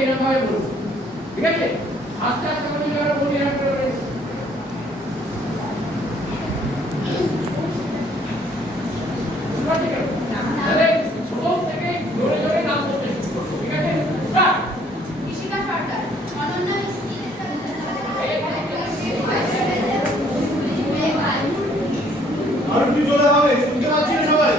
এরকম ভাবে বলবো, ঠিক আছে? আস্তে আস্তে করে যারা বলি এরকম করে তাহলে ছোট থেকে জোরে জোরে নাম বলতে শুরু করবো, ঠিক আছে? কৃষিকা সরকার, অনন্য আর একটু জোরে হবে, শুনতে পাচ্ছি না সবাই?